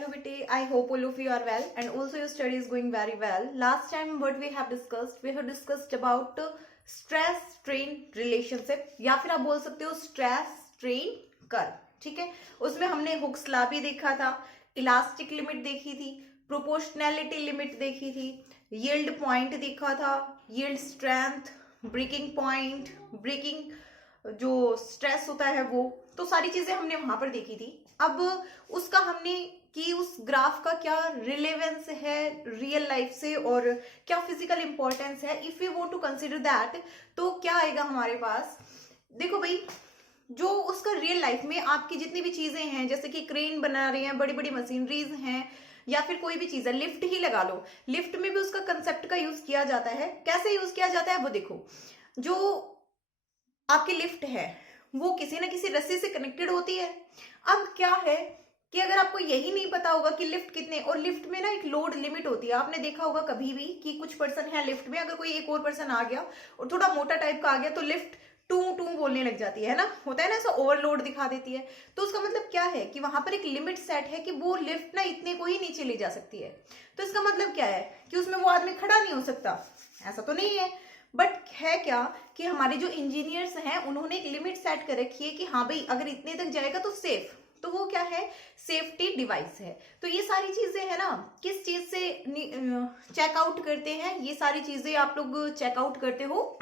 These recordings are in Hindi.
Hello Viti, I hope all of you are well and also your study is going very well. Last time what we have discussed about stress strain relationship या फिर आप बोल सकते हो stress strain कर्व. ठीक है, उसमें हमने हुक्स लॉ भी देखा था, इलास्टिक लिमिट देखी थी, प्रोपोर्शनैलिटी लिमिट देखी थी, यील्ड पॉइंट देखा था, yield strength, breaking point, breaking जो स्ट्रेस होता है वो, तो सारी चीजें हमने वहां पर देखी थी. अब उसका हमने कि उस ग्राफ का क्या रिलेवेंस है रियल लाइफ से और क्या फिजिकल इंपॉर्टेंस है, if you want to consider that, तो क्या आएगा हमारे पास. देखो भाई, जो उसका रियल लाइफ में आपकी जितनी भी चीजें हैं, जैसे कि क्रेन बना रहे हैं, बड़ी बड़ी मशीनरीज हैं, या फिर कोई भी चीज है, लिफ्ट ही लगा लो, लिफ्ट में भी उसका कंसेप्ट का यूज किया जाता है. कैसे यूज किया जाता है वो देखो. जो आपकी लिफ्ट है वो किसी ना किसी रस्सी से कनेक्टेड होती है. अब क्या है कि अगर आपको यही नहीं पता होगा कि लिफ्ट कितने, और लिफ्ट में ना एक लोड लिमिट होती है. आपने देखा होगा कभी भी कि कुछ पर्सन है लिफ्ट में, अगर कोई एक और पर्सन आ गया और थोड़ा मोटा टाइप का आ गया तो लिफ्ट टू टू बोलने लग जाती है ना, होता है ना, ऐसा ओवरलोड दिखा देती है. तो उसका मतलब क्या है कि वहां पर एक लिमिट सेट है कि वो लिफ्ट ना इतने को ही नीचे ले जा सकती है. तो इसका मतलब क्या है कि उसमें वो आदमी खड़ा नहीं हो सकता, ऐसा तो नहीं है. बट है क्या कि हमारे जो इंजीनियर्स हैं उन्होंने एक लिमिट सेट कर रखी है कि हाँ भाई अगर इतने तक जाएगा तो सेफ. तो वो क्या है, सेफ्टी डिवाइस है. तो ये सारी चीजें है ना, किस चीज से चेकआउट करते हैं, ये सारी चीजें आप लोग चेकआउट करते हो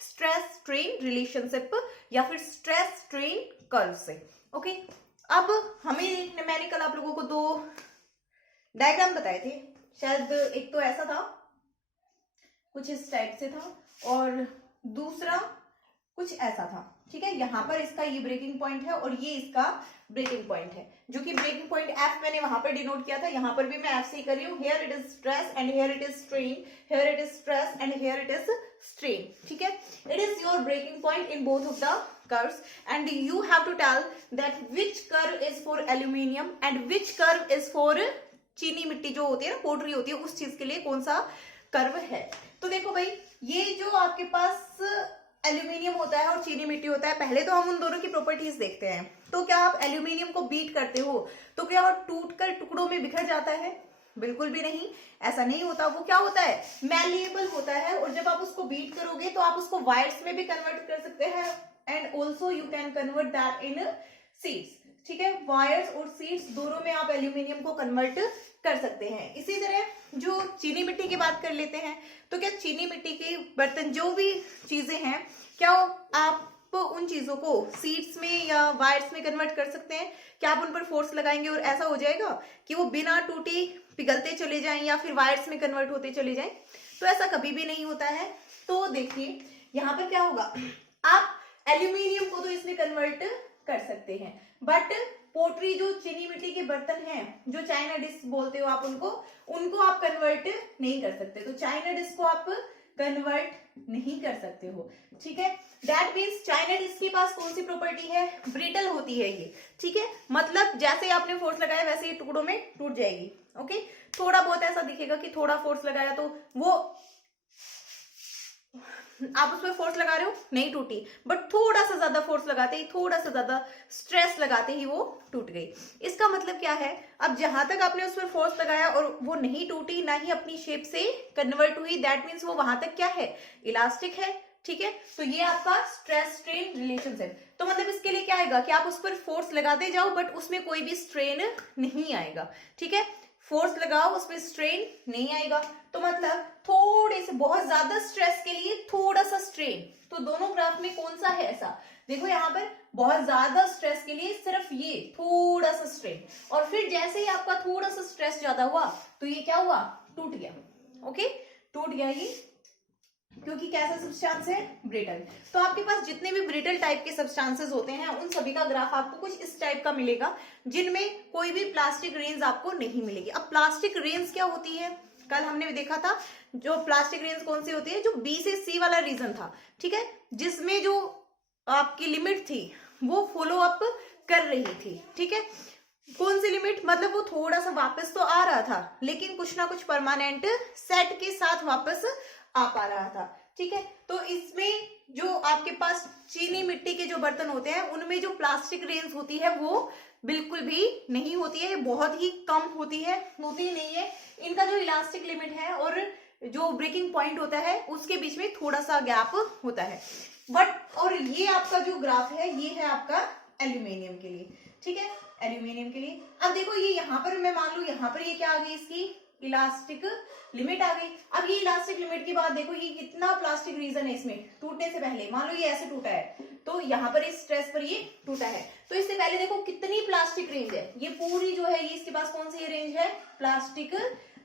स्ट्रेस स्ट्रेन रिलेशनशिप या फिर स्ट्रेस स्ट्रेन कर्व से. ओके, अब मैंने कल आप लोगों को दो डायग्राम बताए थे, शायद एक तो ऐसा था, कुछ इस टाइप से था, और दूसरा कुछ ऐसा था. ठीक है, यहाँ पर इसका ये ब्रेकिंग पॉइंट है और ये इसका ब्रेकिंग पॉइंट है, जो कि ब्रेकिंग पॉइंट एफ मैंने वहां पर डिनोट किया था. यहाँ पर भी मैं एफ से ही कर रही हूँ. Here it is stress and here it is strain, here it is stress and here it is strain. ठीक है, it is your breaking point in both of the curves and you have to tell that which curve is for aluminium and which curve is for चीनी मिट्टी जो होती है ना, पोट्री होती है, उस चीज के लिए कौन सा कर्व है. तो देखो भाई, ये जो आपके पास एल्यूमिनियम होता है और चीनी मिट्टी होता है, पहले तो हम उन दोनों की प्रॉपर्टीज देखते हैं. तो क्या आप एल्यूमिनियम को बीट करते हो तो क्या वो टूटकर टुकड़ों में बिखर जाता है? बिल्कुल भी नहीं, ऐसा नहीं होता. वो क्या होता है, मैलिएबल होता है, और जब आप उसको बीट करोगे तो आप उसको वायर्स में भी कन्वर्ट कर सकते हैं and also you can convert that in seeds. ठीक है, वायर्स और सीड्स दोनों में आप एल्यूमिनियम को कन्वर्ट कर सकते हैं. इसी तरह जो चीनी मिट्टी की बात कर लेते हैं, तो क्या चीनी मिट्टी के बर्तन जो भी चीजें हैं, क्या आप उन चीजों को सीड्स में या वायर्स में कन्वर्ट कर सकते हैं? क्या आप उन पर फोर्स लगाएंगे और ऐसा हो जाएगा कि वो बिना टूटे पिघलते चले जाएं या फिर वायर्स में कन्वर्ट होते चले जाएं? तो ऐसा कभी भी नहीं होता है. तो देखिए यहाँ पर क्या होगा, आप एल्यूमिनियम को तो इसमें कन्वर्ट कर सकते हैं, बट पोट्री जो चीनी मिट्टी के बर्तन हैं, जो चाइना डिश बोलते हो आप उनको आप कन्वर्ट नहीं कर सकते. तो चाइना डिश को आप कन्वर्ट नहीं कर सकते हो. ठीक है, दैट मीन्स चाइना डिश के पास कौन सी प्रॉपर्टी है, ब्रिटल होती है ये. ठीक है, मतलब जैसे ही आपने फोर्स लगाया वैसे ही टुकड़ों में टूट जाएगी. ओके, थोड़ा बहुत ऐसा दिखेगा कि थोड़ा फोर्स लगाया तो वो आप उस पर फोर्स लगा रहे हो, नहीं टूटी, बट थोड़ा सा ज्यादा फोर्स लगाते ही, थोड़ा सा ज्यादा स्ट्रेस लगाते ही वो टूट गई. इसका मतलब क्या है, अब जहां तक आपने उस पर फोर्स लगाया और वो नहीं टूटी, ना ही अपनी शेप से कन्वर्ट हुई, दैट मीन्स वो वहां तक क्या है, इलास्टिक है. ठीक है, तो ये आपका स्ट्रेस स्ट्रेन रिलेशनशिप. तो मतलब इसके लिए क्या आएगा कि आप उस पर फोर्स लगाते जाओ बट उसमें कोई भी स्ट्रेन नहीं आएगा. ठीक है, फोर्स लगाओ उसमें स्ट्रेन नहीं आएगा. तो मतलब थोड़े से बहुत ज्यादा स्ट्रेस के लिए थोड़ा सा स्ट्रेन. तो दोनों ग्राफ में कौन सा है ऐसा, देखो यहाँ पर बहुत ज्यादा स्ट्रेस के लिए सिर्फ ये थोड़ा सा स्ट्रेन, और फिर जैसे ही आपका थोड़ा सा स्ट्रेस ज्यादा हुआ तो ये क्या हुआ, टूट गया. ओके, टूट गया ये, क्योंकि कैसा सब्सटेंस है, ब्रिटल. तो आपके पास जितने भी ब्रिटल टाइप के सब्सटेंसेस होते हैं उन सभी का ग्राफ आपको कुछ इस टाइप का मिलेगा, जिनमें कोई भी प्लास्टिक रेंज आपको नहीं मिलेगी. अब प्लास्टिक रेंज क्या होती है, कल हमने देखा था, जो प्लास्टिक रेंज कौन सी होती है, जो बी से सी वाला रीजन था. ठीक है, जिसमें जो आपकी लिमिट थी वो फॉलो अप कर रही थी. ठीक है, कौन सी लिमिट, मतलब वो थोड़ा सा वापस तो आ रहा था लेकिन कुछ ना कुछ परमानेंट सेट के साथ वापस आ पा रहा था. ठीक है, तो इसमें जो आपके पास चीनी मिट्टी के जो बर्तन होते हैं उनमें जो प्लास्टिक रेंज होती है वो बिल्कुल भी नहीं होती है, बहुत ही कम होती है, होती ही नहीं है। इनका जो इलास्टिक लिमिट है और जो ब्रेकिंग पॉइंट होता है उसके बीच में थोड़ा सा गैप होता है। बट और ये आपका जो ग्राफ है ये है आपका एल्यूमिनियम के लिए, ठीक है, एल्यूमिनियम के लिए। अब देखो ये यहाँ पर मैं मान लू यहाँ पर ये क्या आ गई, इसकी इलास्टिक लिमिट आ गई। अब ये इलास्टिक लिमिट के बाद देखो ये कितना प्लास्टिक रीजन है इसमें टूटने से पहले, मान लो ये ऐसे टूटा है तो यहाँ पर इस स्ट्रेस पर ये टूटा है, तो इससे पहले देखो कितनी प्लास्टिक रेंज है, ये पूरी जो है ये इसके पास कौन सी रेंज है, प्लास्टिक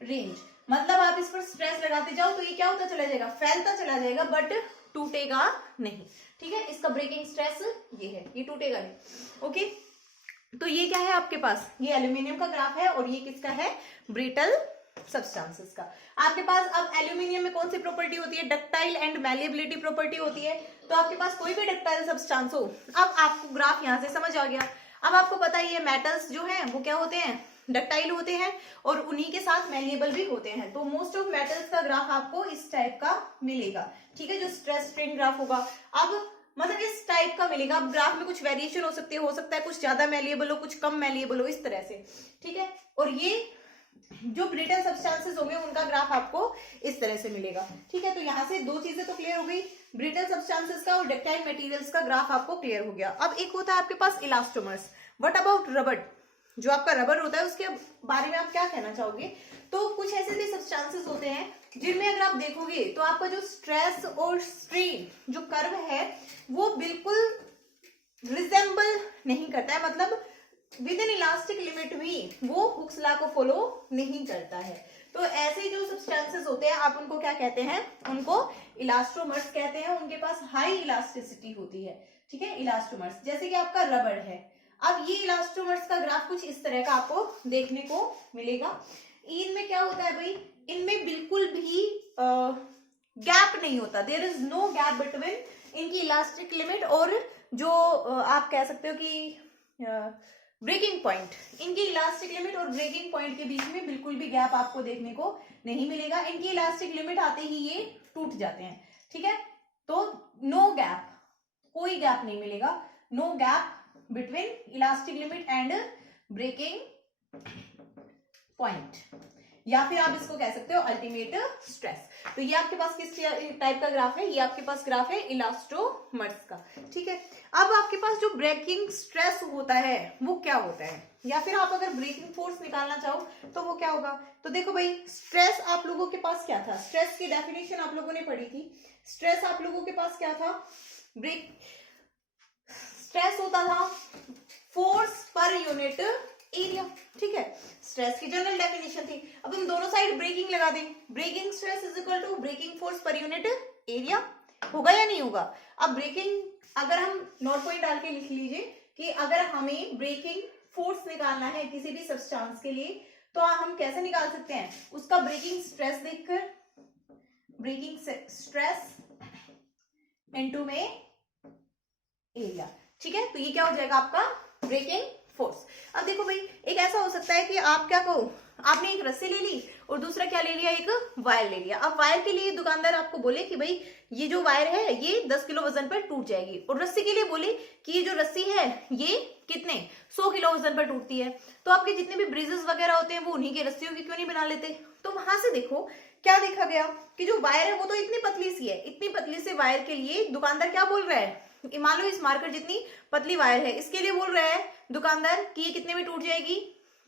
रेंज। मतलब आप इस पर स्ट्रेस लगाते जाओ तो ये क्या होता चला जाएगा, फैलता चला जाएगा बट टूटेगा नहीं, ठीक है। इसका ब्रेकिंग स्ट्रेस ये है, ये टूटेगा नहीं। ओके, तो ये क्या है आपके पास, ये एल्यूमिनियम का ग्राफ है और ये किसका है, ब्रिटल सब्सटेंसेस का। आपके पास अब एल्यूमिनियम में कौन सी प्रॉपर्टी होती है, डक्टाइल एंड मैलिएबिलिटी प्रॉपर्टी होती है। तो आपके पास कोई भी डक्टाइल सब्सटेंस हो, अब आपको ग्राफ यहां से समझ आ गया। अब आपको पता है ये मेटल्स जो हैं वो क्या होते हैं, डक्टाइल होते हैं और उन्हीं के साथ मैलिएबल भी होते हैं। तो मोस्ट ऑफ मेटल्स का ग्राफ आपको इस टाइप का मिलेगा, ठीक है, जो स्ट्रेस स्ट्रेन ग्राफ होगा। अब मतलब इस टाइप का मिलेगा। अब ग्राफ में कुछ वेरिएशन हो सकता है कुछ ज्यादा मैलिएबल हो, कुछ कम मैलिएबल हो, इस तरह से, ठीक है। और ये जो ब्रिटल सब्सटेंसेस होंगे उनका ग्राफ आपको इस तरह से मिलेगा, ठीक है। तो यहाँ से दो चीजें तो क्लियर हो गई, ब्रिटल सब्सटेंसेस का और डक्टाइल मटेरियल्स का ग्राफ आपको क्लियर हो गया। अब एक होता है आपके पास इलास्टोमर्स। व्हाट अबाउट रबर, जो आपका रबर होता है उसके बारे में आप क्या कहना चाहोगे। तो कुछ ऐसे भी सब्सटेंसेस होते हैं जिनमें अगर आप देखोगे तो आपका जो स्ट्रेस और स्ट्रेन जो कर्व है वो बिल्कुल रिजेंबल नहीं करता है, मतलब विद इन इलास्टिक लिमिट भी वो हुक्स लॉ को फॉलो नहीं करता है। तो ऐसे जो सब्सटेंसेस होते हैं आप उनको क्या कहते हैं, उनको इलास्टोमर्स कहते हैं। उनके पास हाई इलास्टिसिटी होती है, ठीक है, इलास्टोमर्स। जैसे कि आपका रबर है, अब ये इलास्टोमर्स का ग्राफ कुछ इस तरह का आपको देखने को मिलेगा। इनमें क्या होता है भाई, इनमें बिल्कुल भी गैप नहीं होता, there is no gap between इनकी इलास्टिक लिमिट और जो आप कह सकते हो कि ब्रेकिंग पॉइंट, इनकी इलास्टिक लिमिट और ब्रेकिंग पॉइंट के बीच में बिल्कुल भी गैप आपको देखने को नहीं मिलेगा। इनकी इलास्टिक लिमिट आते ही ये टूट जाते हैं, ठीक है। तो नो गैप, कोई गैप नहीं मिलेगा, no gap between elastic limit and breaking point, या फिर आप इसको कह सकते हो अल्टीमेट स्ट्रेस। तो ये आपके पास किस टाइप का ग्राफ है, ये आपके पास ग्राफ है इलास्टोमर्स का, ठीक है। अब आपके पास जो ब्रेकिंग स्ट्रेस होता है वो क्या होता है, या फिर आप अगर ब्रेकिंग फोर्स निकालना चाहो तो वो क्या होगा। तो देखो भाई, स्ट्रेस आप लोगों के पास क्या था, स्ट्रेस की डेफिनेशन आप लोगों ने पढ़ी थी। स्ट्रेस आप लोगों के पास क्या था, स्ट्रेस होता था फोर्स पर यूनिट एरिया, ठीक है, स्ट्रेस की जनरल डेफिनेशन थी। अब हम दोनों साइड ब्रेकिंग लगा दें, breaking stress is equal to breaking force per unit area, होगा या नहीं होगा। अब ब्रेकिंग अगर हम नोट पॉइंट डाल के लिख लीजिए कि अगर हमें ब्रेकिंग फोर्स निकालना है किसी भी सब्सटेंस के लिए तो हम कैसे निकाल सकते हैं, उसका ब्रेकिंग स्ट्रेस देखकर, ब्रेकिंग स्ट्रेस इनटू में एरिया, ठीक है। तो ये क्या हो जाएगा आपका ब्रेकिंग फोर्स। अब देखो भाई, एक ऐसा हो सकता है कि आप क्या कहो, आपने एक रस्सी ले ली और दूसरा क्या ले लिया, एक वायर ले लिया। अब वायर के लिए दुकानदार आपको बोले कि भाई ये जो वायर है ये 10 किलो वजन पर टूट जाएगी, और रस्सी के लिए बोले कि ये जो रस्सी है ये कितने 100 किलो वजन पर टूटती है। तो आपके जितने भी ब्रिजेस वगैरह होते हैं वो उन्हीं के रस्सियों की क्यों नहीं बना लेते। तो वहां से देखो क्या देखा गया कि जो वायर है वो तो इतनी पतली सी है, इतनी पतली से वायर के लिए दुकानदार क्या बोल रहा है, मान लो इस मार्कर जितनी पतली वायर है इसके लिए बोल रहा है दुकानदार कि ये कितने में टूट जाएगी,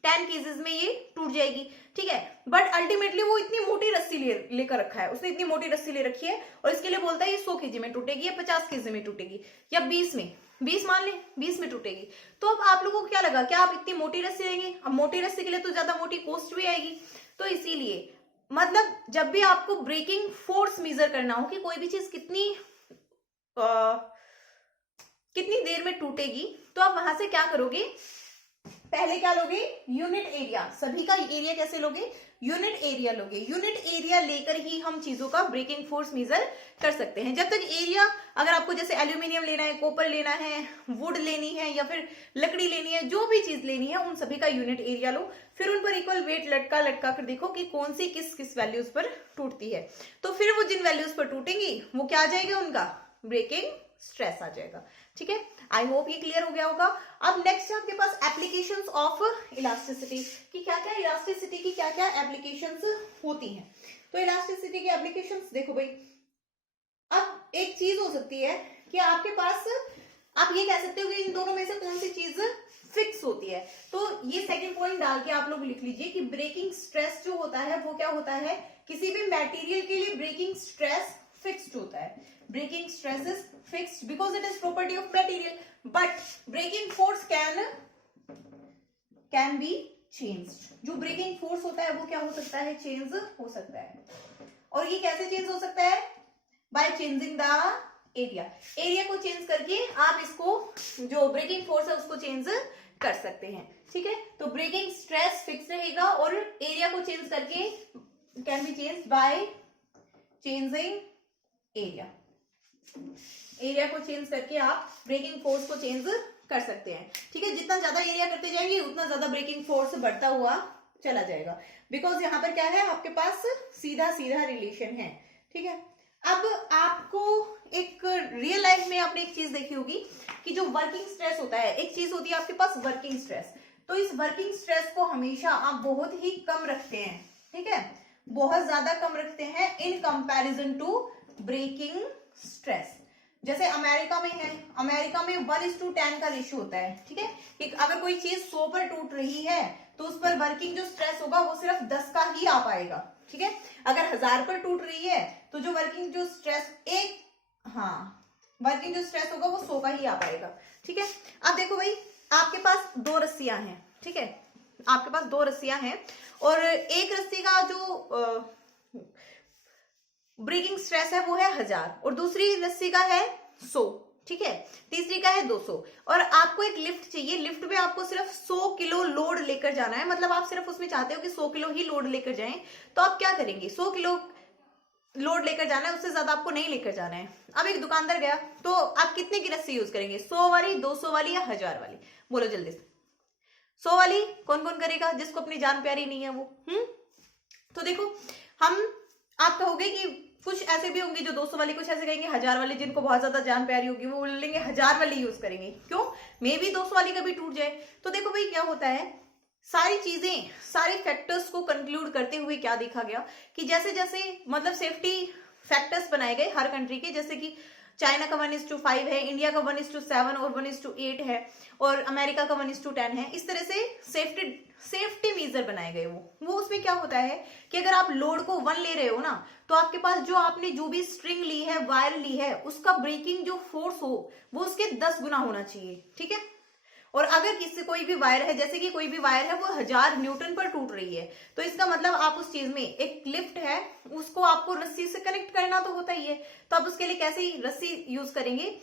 10 केजेस में ये टूट जाएगी, ठीक है। बट अल्टीमेटली वो इतनी मोटी रस्सी लेकर रखा है, उसने इतनी मोटी रस्सी ले रखी है और इसके लिए बोलता है ये 100 केजी में टूटेगी या 50 केजी में टूटेगी या 20 में, 20 मान ले 20 में टूटेगी। तो अब आप लोगों को क्या लगा, क्या आप इतनी मोटी रस्सी लेंगे, अब मोटी रस्सी के लिए तो ज्यादा मोटी कॉस्ट भी आएगी। तो इसीलिए मतलब जब भी आपको ब्रेकिंग फोर्स मेजर करना हो कि कोई भी चीज कितनी देर में टूटेगी, तो आप वहां से क्या करोगे, पहले क्या लोगे, यूनिट एरिया। सभी का एरिया कैसे लोगे, यूनिट एरिया लोगे। यूनिट एरिया लेकर ही हम चीजों का ब्रेकिंग फोर्स मेजर कर सकते हैं। जब तक एरिया, अगर आपको जैसे एल्यूमिनियम लेना है, कॉपर लेना है, वुड लेनी है या फिर लकड़ी लेनी है, जो भी चीज लेनी है उन सभी का यूनिट एरिया लो, फिर उन पर इक्वल वेट लटका कर देखो कि कौन सी किस किस वैल्यूज पर टूटती है। तो फिर वो जिन वैल्यूज पर टूटेंगी वो क्या आ जाएगा, उनका ब्रेकिंग स्ट्रेस आ जाएगा। ठीक है, आई होप ये क्लियर हो गया होगा। अब नेक्स्ट है आपके पास एप्लीकेशंस ऑफ इलास्टिसिटी, कि क्या क्या इलास्टिसिटी की क्या क्या एप्लीकेशंस होती हैं। तो इलास्टिसिटी की एप्लीकेशंस देखो भाई, अब एक चीज हो सकती है कि आपके पास, आप ये कह सकते हो कि इन दोनों में से कौन सी चीज फिक्स होती है। तो ये सेकंड पॉइंट डाल के आप लोग लिख लीजिए कि ब्रेकिंग स्ट्रेस जो होता है वो क्या होता है, किसी भी मटेरियल के लिए ब्रेकिंग स्ट्रेस फिक्स्ड होता है। Breaking stress is fixed because it is property of material, but breaking force can be changed. जो ब्रेकिंग फोर्स होता है वो क्या हो सकता है, चेंज हो सकता है। और ये कैसे चेंज हो सकता है, by changing the area. Area को चेंज करके आप इसको, जो ब्रेकिंग फोर्स है उसको चेंज कर सकते हैं। ठीक है, तो ब्रेकिंग स्ट्रेस फिक्स रहेगा और एरिया को चेंज करके can be change by changing area. Area को चेंज करके आप ब्रेकिंग फोर्स को चेंज कर सकते हैं। ठीक है, जितना ज्यादा एरिया करते जाएंगे उतना ज्यादा ब्रेकिंग फोर्स बढ़ता हुआ चला जाएगा, बिकॉज यहाँ पर क्या है, आपके पास सीधा सीधा रिलेशन है। ठीक है, अब आपको एक रियल लाइफ में आपने एक चीज देखी होगी कि जो वर्किंग स्ट्रेस होता है, एक चीज होती है आपके पास वर्किंग स्ट्रेस। तो इस वर्किंग स्ट्रेस को हमेशा आप बहुत ही कम रखते हैं। ठीक है, बहुत ज्यादा कम रखते हैं in comparison to breaking stress. जैसे अमेरिका में है, अमेरिका में 1:10 का रेशियो होता है। ठीक है, कि अगर कोई चीज 100 पर टूट रही है तो उस पर वर्किंग जो स्ट्रेस होगा वो सिर्फ 10 का ही आ पाएगा। ठीक है, अगर 1000 पर टूट रही है तो जो वर्किंग जो स्ट्रेस वर्किंग जो स्ट्रेस होगा वो 100 का ही आ पाएगा। ठीक है, अब देखो भाई, आपके पास 2 रस्सियां हैं। ठीक है, आपके पास 2 रस्सियां हैं और एक रस्सी का जो ब्रेकिंग स्ट्रेस है वो है 1000 और दूसरी रस्सी का है 100। ठीक है, तीसरी का है 200 और आपको एक लिफ्ट चाहिए। लिफ्ट में आपको सिर्फ 100 किलो लोड लेकर जाना है, मतलब आप सिर्फ उसमें चाहते हो कि 100 किलो ही लोड लेकर जाएं। तो आप क्या करेंगे, 100 किलो लोड लेकर जाना है, उससे ज्यादा आपको नहीं लेकर जाना है। अब एक दुकानदार गया, तो आप कितने की रस्सी यूज करेंगे, 100 वाली, 200 वाली या 1000 वाली? बोलो जल्दी से। 100 वाली कौन कौन करेगा, जिसको अपनी जान प्यारी नहीं है वो। तो देखो, आप कहोगे कि कुछ ऐसे भी होंगे जो 200 वाली, कुछ ऐसे कहेंगे 1000 वाली, जिनको बहुत ज्यादा जान प्यारी होगी वो बोलेंगे 1000 वाली यूज करेंगे। क्यों, मे भी 200 वाली कभी टूट जाए। तो देखो भाई, क्या होता है, सारी चीजें, सारे फैक्टर्स को कंक्लूड करते हुए क्या देखा गया कि जैसे जैसे मतलब सेफ्टी फैक्टर्स बनाए गए हर कंट्री के, जैसे कि चाइना का 1:5 है, इंडिया का 1:7 और 1:8 है और अमेरिका का 1:10 है। इस तरह से सेफ्टी मेजर बनाए गए। वो उसमें क्या होता है कि अगर आप लोड को 1 ले रहे हो ना, तो आपके पास जो आपने जो भी स्ट्रिंग ली है, वायर ली है, उसका ब्रेकिंग जो फोर्स हो वो उसके 10 गुना होना चाहिए। ठीक है, और अगर किसी कोई भी वायर है, जैसे कि कोई भी वायर है वो 1000 न्यूटन पर टूट रही है, तो इसका मतलब आप उस चीज में एक लिफ्ट है, उसको आपको रस्सी से कनेक्ट करना तो होता ही है। तो आप उसके लिए कैसे रस्सी यूज करेंगे,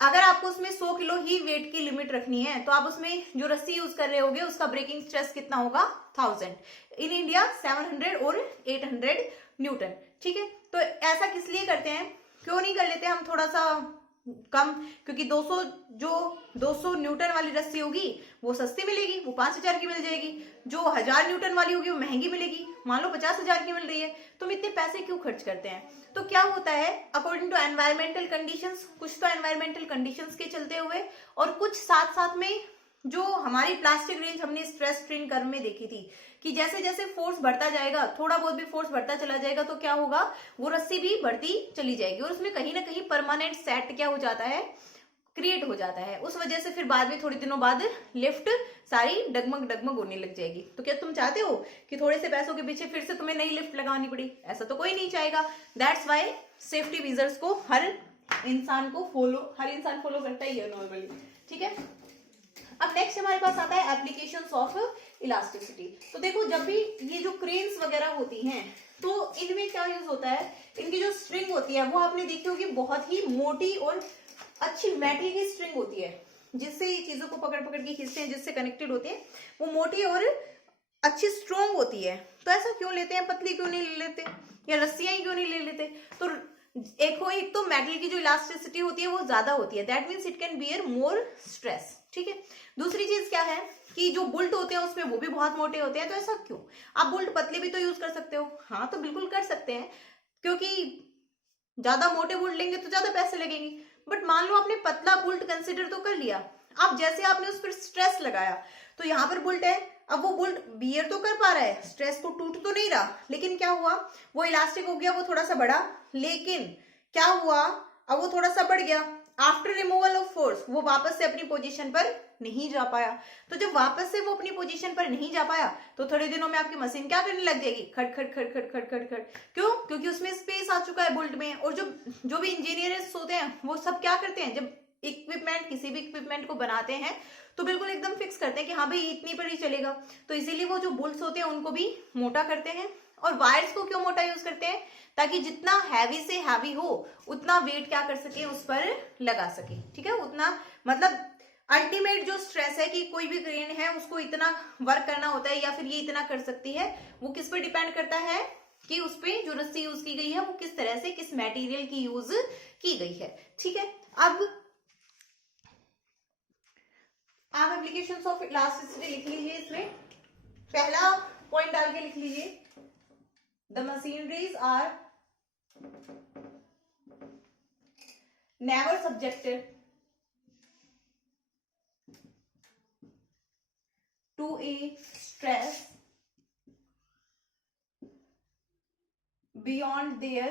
अगर आपको उसमें 100 किलो ही वेट की लिमिट रखनी है तो आप उसमें जो रस्सी यूज कर रहे होगे उसका ब्रेकिंग स्ट्रेस कितना होगा, 1000। इन इंडिया 700 और 800 न्यूटन। ठीक है, तो ऐसा किस लिए करते हैं, क्यों नहीं कर लेते हम थोड़ा सा कम, क्योंकि 200 न्यूटन वाली रस्सी होगी वो सस्ती मिलेगी, वो 5000 की मिल जाएगी। जो 1000 न्यूटन वाली होगी वो महंगी मिलेगी, मान लो 50,000 की मिल रही है। तो हम इतने पैसे क्यों खर्च करते हैं। तो क्या होता है, अकॉर्डिंग टू एनवायरमेंटल कंडीशंस, कुछ तो एनवायरमेंटल कंडीशंस के चलते हुए और कुछ साथ साथ में जो हमारी प्लास्टिक रेंज हमने स्ट्रेस स्ट्रेन कर्व में देखी थी कि जैसे जैसे फोर्स बढ़ता जाएगा, थोड़ा बहुत भी फोर्स बढ़ता चला जाएगा, तो क्या होगा, वो रस्सी भी बढ़ती चली जाएगी और उसमें कहीं ना कहीं परमानेंट सेट क्या हो जाता है, क्रिएट हो जाता है। उस वजह से फिर बाद में थोड़े दिनों बाद लिफ्ट सारी डगमग डगमग होने लग जाएगी। तो क्या तुम चाहते हो कि थोड़े से पैसों के पीछे फिर से तुम्हें नई लिफ्ट लगानी पड़ी? ऐसा तो कोई नहीं चाहेगा। दैट्स वाई सेफ्टी मेजर्स को हर इंसान फॉलो करता ही है नॉर्मली। ठीक है, अब नेक्स्ट हमारे पास आता है एप्लीकेशंस ऑफ इलास्टिसिटी। तो देखो, जब भी ये जो क्रेन्स वगैरह होती हैं तो इनमें क्या यूज होता है, इनकी जो स्ट्रिंग होती है वो आपने देखी होगी बहुत ही मोटी और अच्छी मेटल की स्ट्रिंग होती है, जिससे ये चीजों को पकड़ पकड़ के खींचते हैं, जिससे कनेक्टेड होते हैं। वो मोटी और अच्छी स्ट्रॉन्ग होती है। तो ऐसा क्यों लेते हैं, पतली क्यों नहीं ले लेते, या रस्सियां ही क्यों नहीं ले लेते? तो एक तो मेटल की जो इलास्टिसिटी होती है वो ज्यादा होती है, that means it can bear more stress. ठीक है, दूसरी चीज क्या है कि जो बुल्ट होते हैं उसमें वो भी बहुत मोटे होते हैं। तो ऐसा क्यों, आप बुल्ट पतले भी तो यूज कर सकते हो। हाँ, तो बिल्कुल कर सकते हैं, क्योंकि ज्यादा मोटे बुल्ट लेंगे तो ज्यादा पैसे लगेंगे, बट मान लो आपने पतला बुल्ट कंसिडर तो कर लिया, अब जैसे आपने उस पर स्ट्रेस लगाया तो यहाँ पर बुल्ट है, अब वो बुल्ट बियर तो कर पा रहा है, स्ट्रेस को टूट तो नहीं रहा, लेकिन क्या हुआ, वो इलास्टिक हो गया, वो थोड़ा सा बढ़ा, लेकिन क्या हुआ, अब वो थोड़ा सा बढ़ गया, आफ्टर रिमूवल ऑफ फोर्स वो वापस से अपनी पोजीशन पर नहीं जा पाया। तो जब वापस से वो अपनी पोजीशन पर नहीं जा पाया तो थोड़े दिनों में आपकी मशीन क्या करने लग जाएगी, खट खट खट खट खट खट खट। क्यों? क्योंकि उसमें स्पेस आ चुका है बुल्ट में। और जो भी इंजीनियर्स होते हैं वो सब क्या करते हैं, जब इक्विपमेंट किसी भी इक्विपमेंट को बनाते हैं तो बिल्कुल एकदम फिक्स करते हैं कि हाँ भाई इतनी पर ही चलेगा, तो इसीलिए वो जो बुल्ट्स होते हैं उनको भी मोटा करते हैं। और वायर्स को क्यों मोटा यूज करते हैं, ताकि जितना हैवी से हैवी हो उतना वेट क्या कर सके, उस पर लगा सके, ठीक है, उतना मतलब अल्टीमेट जो स्ट्रेस है कि कोई भी क्रेन है उसको इतना वर्क करना होता है या फिर ये इतना कर सकती है, वो किस पर डिपेंड करता है कि उस पर जो रस्सी यूज की गई है वो किस तरह से, किस मटेरियल की यूज की गई है, ठीक है। अब आप एप्लीकेशंस ऑफ इलास्टिसिटी लिख लीजिए, इसमें पहला पॉइंट डाल के लिख लीजिए, the machineries are never subjected to a stress beyond their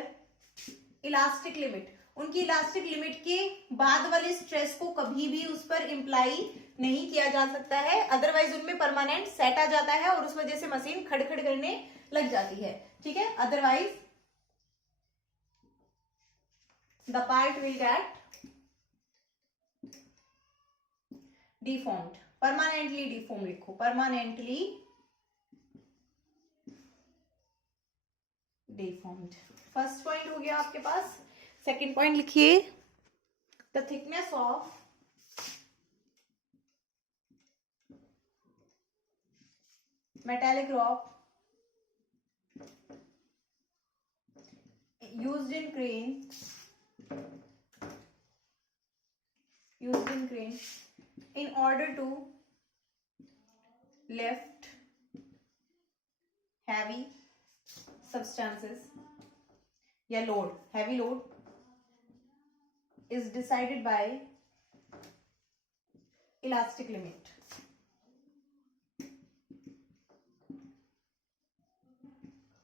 elastic limit। उनकी इलास्टिक लिमिट के बाद वाले स्ट्रेस को कभी भी उस पर इम्प्लाई नहीं किया जा सकता है, अदरवाइज उनमें परमानेंट सेट आ जाता है और उस वजह से मशीन खड़खड़ करने लग जाती है, ठीक है। Otherwise the part will get deformed, permanently deform लिखो, परमानेंटली डिफॉर्म्ड। फर्स्ट पॉइंट हो गया आपके पास। सेकंड पॉइंट लिखिए, the thickness of metallic rock used in crane in order to lift heavy substances या load, heavy load is decided by elastic limit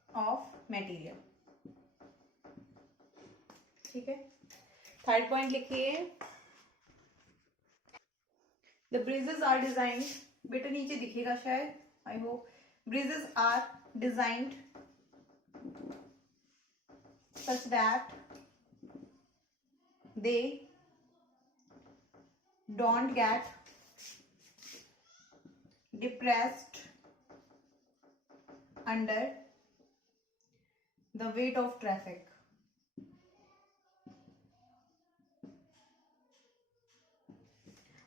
of material, ठीक है। थर्ड पॉइंट लिखिए, द ब्रिजेस आर डिजाइंड, बेटा नीचे दिखेगा शायद, I hope, bridges are designed such that they don't get depressed under the weight of traffic.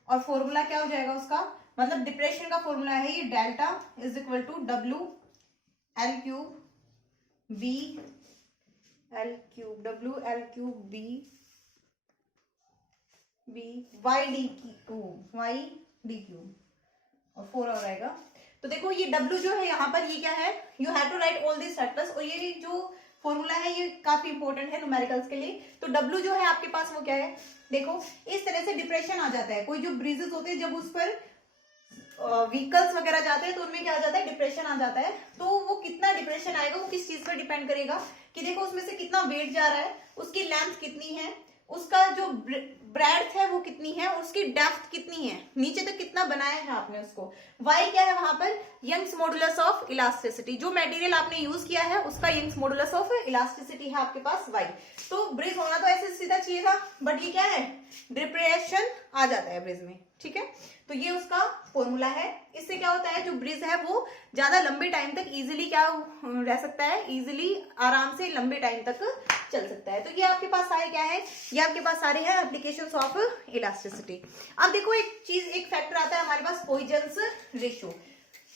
और फॉर्मूला क्या हो जाएगा उसका, मतलब डिप्रेशन का फॉर्मूला है ये, delta is equal to W L cube B L cube, W L cube B Y D cube, Y D cube, और 4 और आएगा। तो देखो ये W जो है यहाँ पर, ये क्या है, you have to write all this factors, और ये जो फॉर्मूला है ये काफी इंपॉर्टेंट है न्यूमेरिकल्स के लिए। तो W जो है आपके पास वो क्या है, देखो इस तरह से डिप्रेशन आ जाता है, कोई जो ब्रिजेस होते हैं जब उस पर व्हीकल्स वगैरह जाते हैं तो उनमें क्या आ जाता है, डिप्रेशन आ जाता है। तो वो कितना डिप्रेशन आएगा वो किस चीज पर डिपेंड करेगा, कि देखो उसमें से कितना वेट जा रहा है, उसकी लेंथ कितनी है, उसका जो ब्रेड्थ है वो कितनी है, उसकी डेप्थ कितनी है, नीचे तक कितना बनाया है आपने उसको। वाई क्या है वहां पर, यंग्स मॉडुलस ऑफ इलास्टिसिटी, जो मटेरियल आपने यूज किया है उसका यंग्स मॉडुलस ऑफ इलास्टिसिटी है आपके पास वाई। तो ब्रिज होना तो ऐसे सीधा चाहिए था, बट ये क्या है, डिप्रेशन आ जाता है ब्रिज में, ठीक है। तो ये उसका फॉर्मूला है। इससे क्या होता है, जो ब्रिज है वो ज्यादा लंबे टाइम तक इजीली क्या रह सकता है, इजीली आराम से लंबे टाइम तक चल सकता है। तो ये आपके पास सारे क्या है, ये आपके पास सारे हैं एप्लीकेशंस ऑफ इलास्टिसिटी। अब देखो एक चीज, एक फैक्टर आता है हमारे पास, पॉइजन्स रेशियो।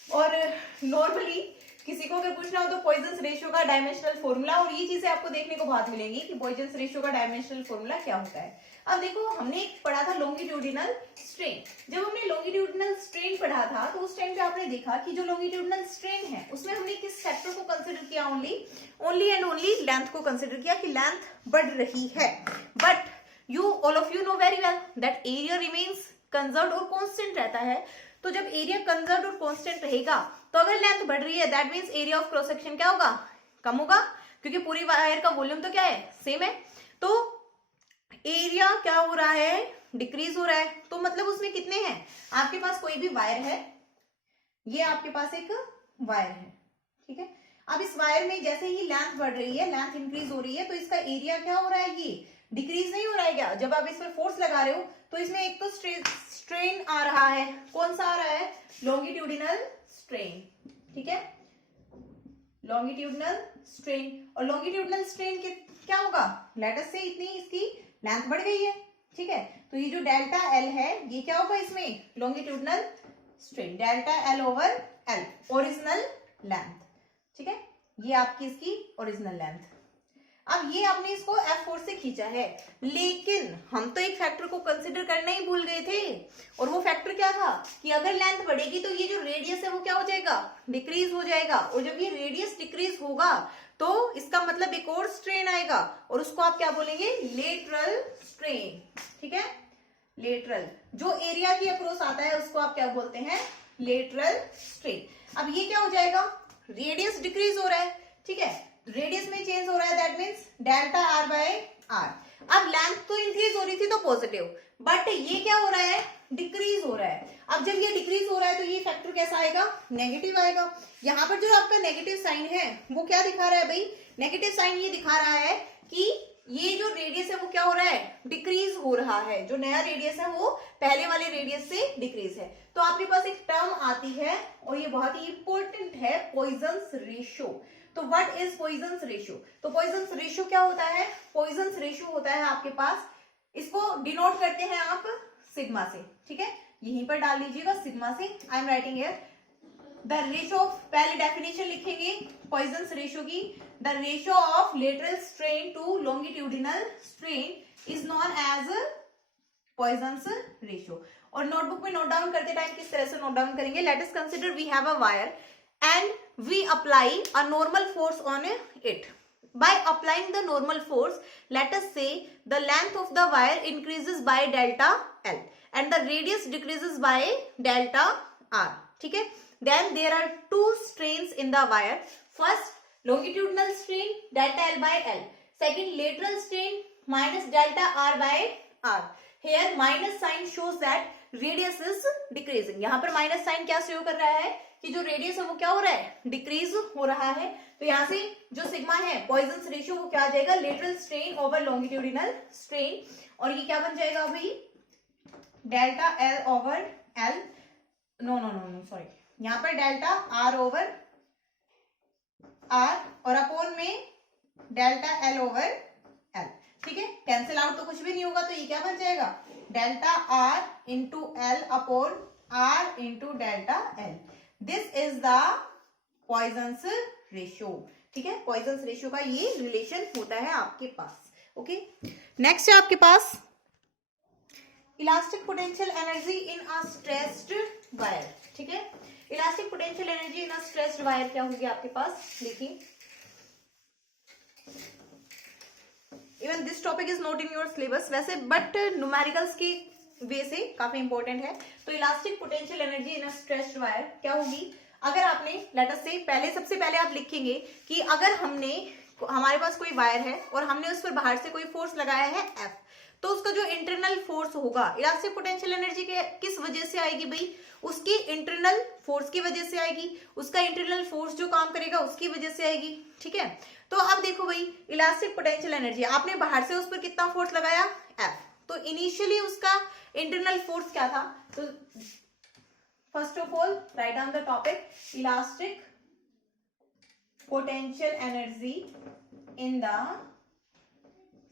और नॉर्मली किसी को अगर पूछना हो तो पॉइजन्स रेशियो का डायमेंशनल फॉर्मूला, और ये चीजें आपको देखने को बहुत मिलेंगी कि पॉइजन्स रेशियो का डायमेंशनल फॉर्मूला क्या होता है। अब देखो हमने एक पढ़ा था लॉन्गिट्यूडिनल स्ट्रेन, जब हमने लॉन्गिट्यूडिनल स्ट्रेन पढ़ा था तो उस टाइम पे आपने देखा कि जो लॉन्गिट्यूडिनल स्ट्रेन है उसमें हमने किस फैक्टर को कंसिडर किया, ओनली एंड ओनली लेंथ को कंसिडर किया कि लेंथ बढ़ रही है। But you all of you know very well that area remains conserved और कांस्टेंट रहता है। तो जब एरिया कंजर्व्ड और कांस्टेंट रहेगा तो अगर लेंथ बढ़ रही है that means area of cross section क्या होगा, कम होगा, क्योंकि पूरी वायर का वॉल्यूम तो क्या है, सेम है। तो एरिया क्या हो रहा है, डिक्रीज हो रहा है। तो मतलब उसमें कितने हैं, आपके पास कोई भी वायर है, ये आपके पास एक वायर है, ठीक है। अब इस वायर में जैसे ही लेंथ बढ़ रही है, लेंथ इंक्रीज हो रही है, तो इसका एरिया क्या हो रहा है, ये डिक्रीज नहीं हो रहा है क्या। जब आप इस पर फोर्स लगा रहे हो तो इसमें एक तो स्ट्रेन आ रहा है, कौन सा आ रहा है, लॉन्गिट्यूडिनल स्ट्रेन, ठीक है, लॉन्गिट्यूडिनल स्ट्रेन। और लॉन्गिट्यूडिनल स्ट्रेन क्या होगा, लेट अस से इतनी इसकी लेंथ बढ़ गई है, ठीक है। तो ये जो डेल्टा एल है ये क्या होगा, इसमें longitudinal strain, delta L over L, original length, ठीक है, ये आपकी इसकी ओरिजिनल लेंथ। अब ये आपने इसको F4 से खींचा है, लेकिन हम तो एक फैक्टर को कंसिडर करना ही भूल गए थे, और वो फैक्टर क्या था कि अगर लेंथ बढ़ेगी तो ये जो रेडियस है वो क्या हो जाएगा, डिक्रीज हो जाएगा। और जब ये रेडियस डिक्रीज होगा तो इसका मतलब एक और स्ट्रेन आएगा, और उसको आप क्या बोलेंगे, लेटरल स्ट्रेन, ठीक है। लेटरल जो एरिया की अक्रॉस आता है उसको आप क्या बोलते हैं, लेटरल स्ट्रेन। अब ये क्या हो जाएगा, रेडियस डिक्रीज हो रहा है, ठीक है, रेडियस में चेंज हो रहा है, that means delta R by R. अब लेंथ तो इंक्रीज हो रही थी तो पॉजिटिव, बट ये क्या हो रहा है, डिक्रीज हो रहा है। अब जब ये डिक्रीज हो रहा है तो ये फैक्टर कैसा आएगा, नेगेटिव आएगा। यहाँ पर जो आपका नेगेटिव साइन है वो क्या दिखा रहा है भाई, नेगेटिव साइन ये दिखा रहा है कि ये जो रेडियस है वो क्या हो रहा है, डिक्रीज हो रहा है। जो नया रेडियस है वो पहले वाले रेडियस से डिक्रीज है। तो आपके पास एक टर्म आती है और ये बहुत ही इंपॉर्टेंट है, पॉइजन्स रेशियो। तो व्हाट इज पॉइजन्स रेशियो, तो पॉइजन्स रेशियो क्या होता है, पॉइजन्स रेशियो होता है आपके पास, इसको डिनोट करते हैं आप सिग्मा से, ठीक है, यहीं पर डाल लीजिएगा सिग्मा से। I am writing here the ratio of, पहले डेफिनेशन लिखेंगे पॉइजन्स रेशियो की, the ratio of lateral strain to longitudinal strain is known as Poisson's ratio. और नोटबुक में नोट डाउन करते टाइम किस तरह से नोट डाउन करेंगे, let us consider we have a wire and we apply a normal force on it. By applying the normal force, let us say the length of the wire increases by delta L and the radius decreases by delta R, ठीक है। Then there are two strains in the wire. First, longitudinal strain delta L by L. Second, lateral strain minus delta R by R. Here minus sign shows that radius is decreasing. यहाँ पर minus sign क्या शो कर रहा है कि जो रेडियस है वो क्या हो रहा है, डिक्रीज हो रहा है। तो यहाँ से जो सिग्मा है, पॉइजन्स रेशियो, वो क्या आ जाएगा, lateral strain over longitudinal strain, और ये क्या बन जाएगा भाई, delta L over L, no no no no sorry, यहाँ पर डेल्टा आर ओवर आर और अपोन में डेल्टा एल ओवर एल, ठीक है, कैंसिल आउट तो कुछ भी नहीं होगा, तो ये क्या बन जाएगा, delta R into L upon R into delta L. This is the Poisson's ratio, ठीक है, पॉइजन्स रेशियो का ये रिलेशन होता है आपके पास। ओके, नेक्स्ट है आपके पास elastic potential energy in a stressed wire, ठीक है। Elastic potential energy in a stressed wire क्या होगी आपके पास, देखिए, even this topic is not in your syllabus वैसे, बट न्यूमेरिकल्स की वे से काफी इंपॉर्टेंट है। तो elastic potential energy in a stressed wire क्या होगी, अगर आपने लेट अस से पहले, सबसे पहले आप लिखेंगे कि अगर हमारे पास कोई वायर है और हमने उस पर बाहर से कोई फोर्स लगाया है F, तो उसका जो इंटरनल फोर्स होगा, इलास्टिक पोटेंशियल एनर्जी के किस वजह से आएगी भाई, उसकी इंटरनल फोर्स की वजह से आएगी, उसका इंटरनल फोर्स जो काम करेगा उसकी वजह से आएगी, ठीक है। तो अब देखो भाई, इलास्टिक पोटेंशियल एनर्जी आपने बाहर से उस पर कितना फोर्स लगाया F, तो इनिशियली उसका इंटरनल फोर्स क्या था, तो first of all write down the topic, elastic potential energy in the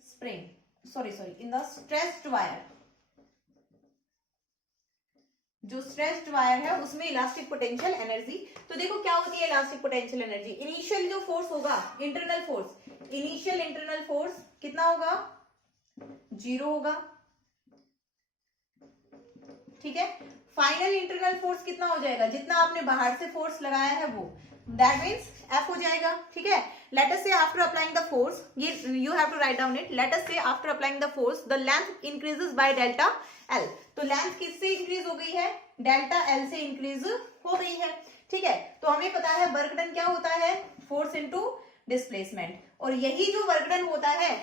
spring, in the stressed wire, जो स्ट्रेस्ड वायर है उसमें इलास्टिक पोटेंशियल एनर्जी। तो देखो क्या होती है इलास्टिक पोटेंशियल एनर्जी, इनिशियल जो फोर्स होगा, internal force, initial internal force कितना होगा, 0 होगा, ठीक है। फाइनल इंटरनल फोर्स कितना हो जाएगा, जितना आपने बाहर से फोर्स लगाया है वो, दैट मीन्स F हो जाएगा, ठीक है। Let us say after applying the force, ये you have to write down it, let us say after applying the force the length increases by delta L। तो लेंथ किससे इंक्रीज हो गई है, डेल्टा L से इंक्रीज हो गई है, ठीक है। तो हमें पता है वर्क डन क्या होता है, फोर्स इनटू डिस्प्लेसमेंट, और यही जो वर्क डन होता है,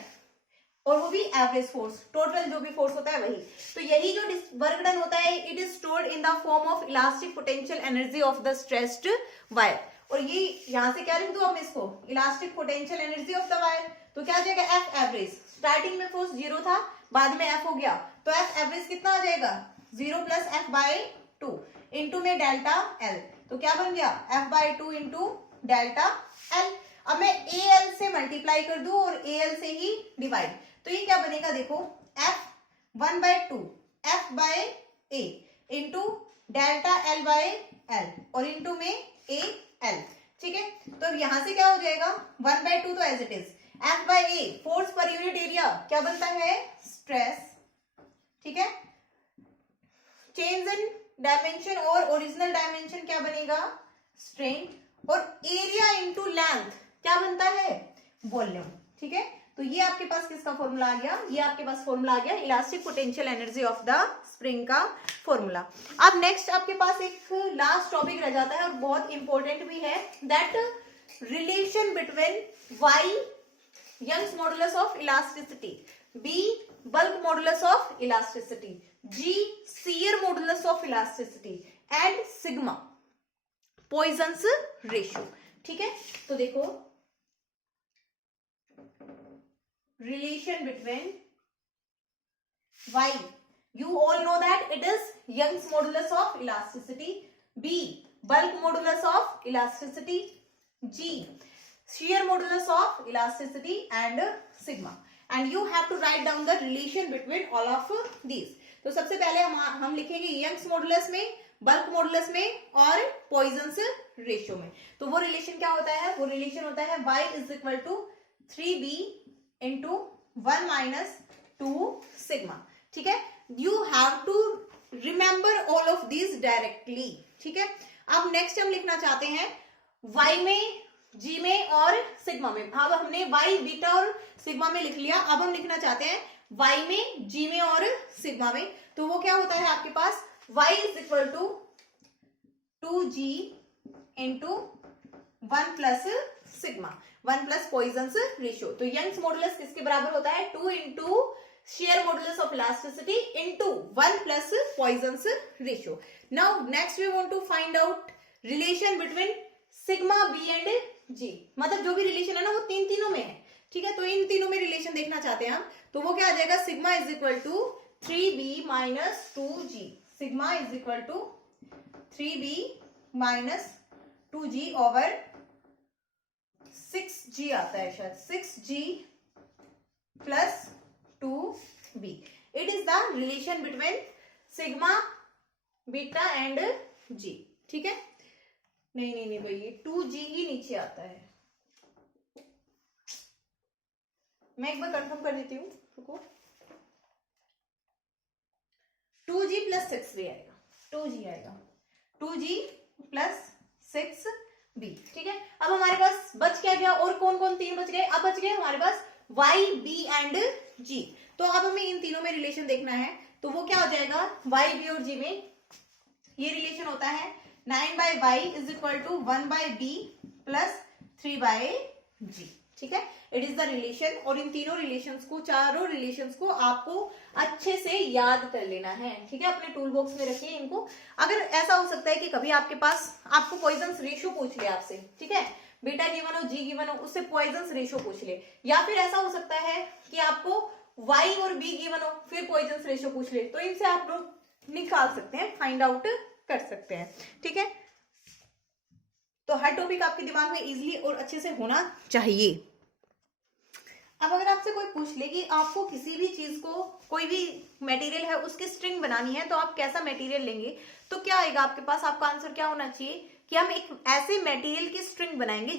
और वो भी एवरेज फोर्स, टोटल जो भी फोर्स होता है वही, तो यही जो वर्क डन होता है it is stored in the form of elastic potential energy of the stressed wire. और ये यहां से क्या लिख दूं अब इसको, elastic potential energy of the wire, तो क्या आ जाएगा एफ एवरेज, स्टार्टिंग में फोर्स 0 था, बाद में एफ हो गया, तो एफ एवरेज कितना आ जाएगा 0 प्लस एफ बाय 2 इंटू में डेल्टा एल, तो क्या बन गया F by 2 into delta L. अब मैं ए एल से मल्टीप्लाई कर दूं और ए एल से ही डिवाइड, तो ये क्या बनेगा देखो, F 1 by 2 F by A into delta L by L और इंटू में ए एल, ठीक है। तो अब यहां से क्या हो जाएगा 1 बाय 2 तो as it is, F by A force per unit area क्या बनता है स्ट्रेस, ठीक है। चेंज इन डायमेंशन और ओरिजिनल डायमेंशन क्या बनेगा स्ट्रेन, और एरिया इंटू लेंथ क्या बनता है वॉल्यूम, ठीक है। तो ये आपके पास किसका फॉर्मूला आ गया, ये आपके पास फॉर्मूला आ गया elastic potential energy of the spring का फॉर्मूला। अब नेक्स्ट आपके पास एक लास्ट टॉपिक रह जाता है और बहुत इंपॉर्टेंट भी है, that relation between Y Young's modulus of elasticity, B bulk modulus of elasticity, G shear modulus of elasticity and sigma Poisson's ratio, ठीक है। तो देखो relation between y, you all know that it is Young's modulus of elasticity, b bulk modulus of elasticity, g shear modulus of elasticity and sigma, and you have to write down the relation between all of these। तो सबसे पहले हम लिखेंगे यंग्स मॉडुलस में, बल्क मॉडुलस में और पॉइजन्स रेशियो में। तो वो रिलेशन क्या होता है, वो रिलेशन होता है y is equal to 3b into 1 minus 2 sigma, ठीक है। You have to remember all of this directly, ठीक है। अब नेक्स्ट हम लिखना चाहते हैं y में, g में और सिग्मा में। अब हमने y बीटा और सिग्मा में लिख लिया, अब हम लिखना चाहते हैं y में, g में और सिग्मा में। तो वो क्या होता है आपके पास y is equal to 2g into 1 plus sigma, 1 plus Poisson's ratio. तो यंग्स मॉडुलस किसके बराबर होता है 2 into shear modulus of elasticity into 1 plus Poisson's ratio. Now next we want to find out relation between sigma B and G, मतलब जो भी रिलेशन है ना वो तीनों में है, ठीक है। तो इन तीनों में रिलेशन देखना चाहते हैं हम, तो वो क्या आ जाएगा sigma is equal to 3b minus 2g, sigma is equal to 3b minus 2g over 6g आता है शायद, 6g plus 2b। It is the relation between sigma beta and g, ठीक है। नहीं भाई ये 2g ही नीचे आता है, मैं एक बार कंफर्म कर देती हूँ, रुको। 2g प्लस 6b आएगा, 2g आएगा, 2g प्लस 6b, ठीक है। अब हमारे पास बच क्या गया, और कौन कौन तीन बच गए, अब बच गए हमारे पास y b एंड g। तो अब हमें इन तीनों में रिलेशन देखना है, तो वो क्या हो जाएगा y b और g में ये रिलेशन होता है 9 by y is equal to 1 by b plus 3 by g, ठीक है। इट इज द रिलेशन, और इन तीनों रिलेशंस को, चारों रिलेशंस को आपको अच्छे से याद कर लेना है, ठीक है। अपने टूल बॉक्स में रखिए इनको। अगर ऐसा हो सकता है कि कभी आपके पास आपको पॉइजन्स रेशियो पूछ ले आपसे, ठीक है, बीटा गिवन हो जी गिवन हो, उससे पॉइजन्स रेशियो पूछ ले, या फिर ऐसा हो सकता है कि आपको y और b गिवन हो फिर पॉइजन्स रेशियो पूछ ले, तो इनसे आप लोग निकाल सकते हैं, फाइंड आउट कर सकते हैं, ठीक है। तो हर टॉपिक आपके दिमाग में इजीली और अच्छे से होना चाहिए। अब अगर आपसे कोई पूछ ले कि आपको किसी भी चीज को, कोई भी मटेरियल है उसकी स्ट्रिंग बनानी है, तो आप कैसा मटेरियल लेंगे, तो क्या आएगा आपके पास, आपका आंसर क्या होना चाहिए कि हम एक ऐसे मटेरियल की स्ट्रिंग बनाएंगे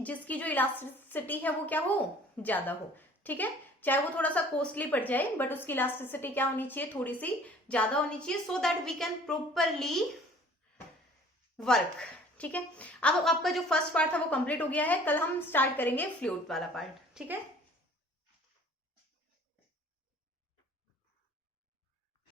जिसकी जो इलास्टिसिटी है वो क्या हो, ज्यादा हो, ठीक है। चाहे वो थोड़ा सा कॉस्टली पड़ जाए बट उसकी इलास्टिसिटी क्या होनी चाहिए, थोड़ी सी ज्यादा होनी चाहिए, so that we can properly work, ठीक है। अब आपका जो फर्स्ट पार्ट था वो कंप्लीट हो गया है, कल हम स्टार्ट करेंगे फ्लूइड वाला पार्ट। ठीक है।